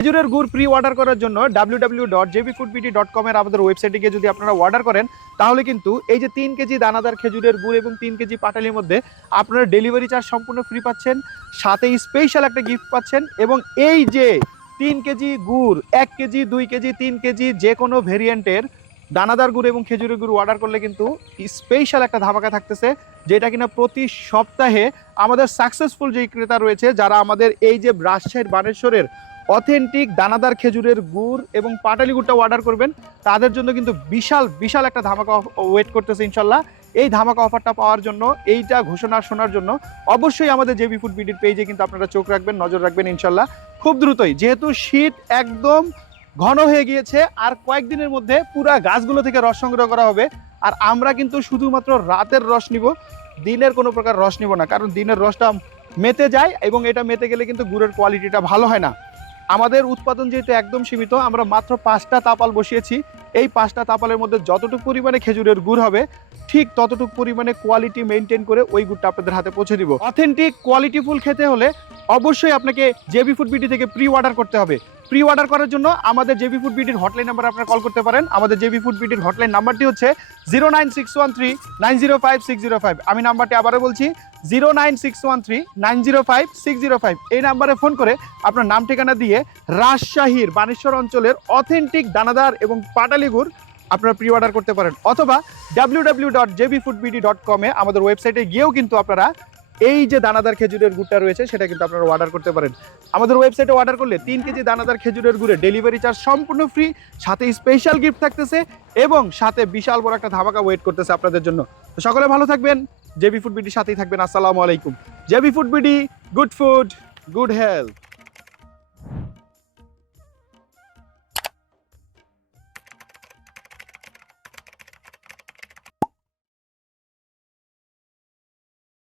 খেজুরের গুড় pre order করার জন্য www.jbfoodbd.com এর আমাদের ওয়েবসাইটে গিয়ে যদি আপনারা অর্ডার করেন তাহলে কিন্তু এই যে 3 কেজি দানাদার খেজুরের গুড় এবং 3 কেজি পাটালির মধ্যে আপনারা ডেলিভারি চার্জ সম্পূর্ণ ফ্রি পাচ্ছেন, সাথে স্পেশাল একটা গিফট পাচ্ছেন। এবং এই যে 3 কেজি গুড়, 1 কেজি, 2 কেজি, 3 কেজি যে কোনো ভেরিয়েন্টের দানাদার গুড় এবং খেজুরের গুড় অর্ডার করলে কিন্তু স্পেশাল একটা ধামাকা থাকতেছে, যেটা কিনা প্রতি সপ্তাহে আমাদের সাকসেসফুল যে ক্রেতা রয়েছে যারা আমাদের এই যে রাজশাহীর বানেশ্বরের অথেন্টিক দানাদার খেজুরের গুড় এবং পাটালি গুড়টা অর্ডার করবেন তাদের জন্য কিন্তু বিশাল বিশাল একটা ধামাকা ওয়েট করতেছে ইনশাল্লাহ। এই ধামাকা অফারটা পাওয়ার জন্য, এইটা ঘোষণা শোনার জন্য অবশ্যই আমাদের জেবি ফুড বিডির পেজে কিন্তু আপনারা চোখ রাখবেন, নজর রাখবেন ইনশাল্লাহ। খুব দ্রুতই, যেহেতু শীত একদম ঘন হয়ে গিয়েছে, আর কয়েকদিনের মধ্যে পুরা গাছগুলো থেকে রস সংগ্রহ করা হবে। আর আমরা কিন্তু শুধুমাত্র রাতের রস নিব, দিনের কোনো প্রকার রস নিব না, কারণ দিনের রসটা মেতে যায় এবং এটা মেতে গেলে কিন্তু গুড়ের কোয়ালিটিটা ভালো হয় না। আমাদের উৎপাদন যেহেতু একদম সীমিত, আমরা মাত্র 5টা তাপাল বসিয়েছি। এই 5টা তাপালের মধ্যে যতটুকু পরিমাণে খেজুরের গুড় হবে ঠিক ততটুকু পরিমাণে কোয়ালিটি মেনটেন করে ওই গুড়টা আপনাদের হাতে পৌঁছে দিব। অথেন্টিক কোয়ালিটিফুল খেতে হলে অবশ্যই আপনাকে জেবি ফুড বিডি থেকে প্রি অর্ডার করতে হবে। প্রি অর্ডার করার জন্য আমাদের জেবি ফুড বিডির হটলাইন নাম্বার আপনারা কল করতে পারেন। আমাদের জেবি ফুড বিডির হটলাইন নাম্বারটি হচ্ছে 09613905605। আমি নাম্বারটি আবারও বলছি, 09613905605। এই নাম্বারে ফোন করে আপনার নাম ঠিকানা দিয়ে রাজশাহীর বানেশ্বর অঞ্চলের অথেন্টিক দানাদার এবং পাটালি গুড় আপনারা প্রি অর্ডার করতে পারেন, অথবা www.jbfoodbd.com এ আমাদের ওয়েবসাইটে গিয়েও কিন্তু আপনারা এই যে দানাদার খেজুরের গুড়টা রয়েছে সেটা কিন্তু আপনারা অর্ডার করতে পারেন। আমাদের ওয়েবসাইটে অর্ডার করলে 3 কেজি দানাদার খেজুরের গুড়ে ডেলিভারি চার্জ সম্পূর্ণ ফ্রি, সাথে স্পেশাল গিফট থাকতেছে এবং সাথে বিশাল বড় একটা ধামাকা ওয়েট করতেছে আপনাদের জন্য। তো সকলে ভালো থাকবেন, জেবি ফুড বিডির সাথেই থাকবেন। আসসালামু আলাইকুম। JB food BD, good food, good health.